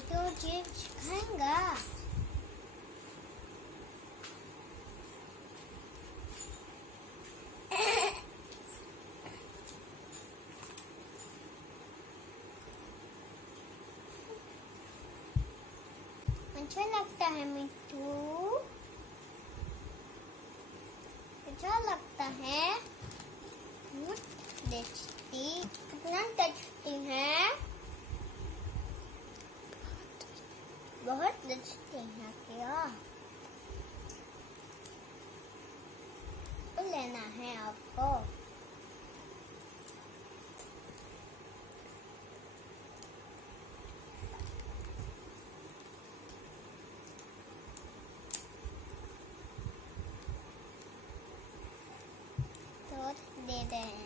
तो चिप्स खाएंगा। अच्छा लगता है मिट्टू, अच्छा लगता है। देखती कितना टेस्टी है, बहुत टेस्टी है। क्या लेना है आपको? तो दे दें।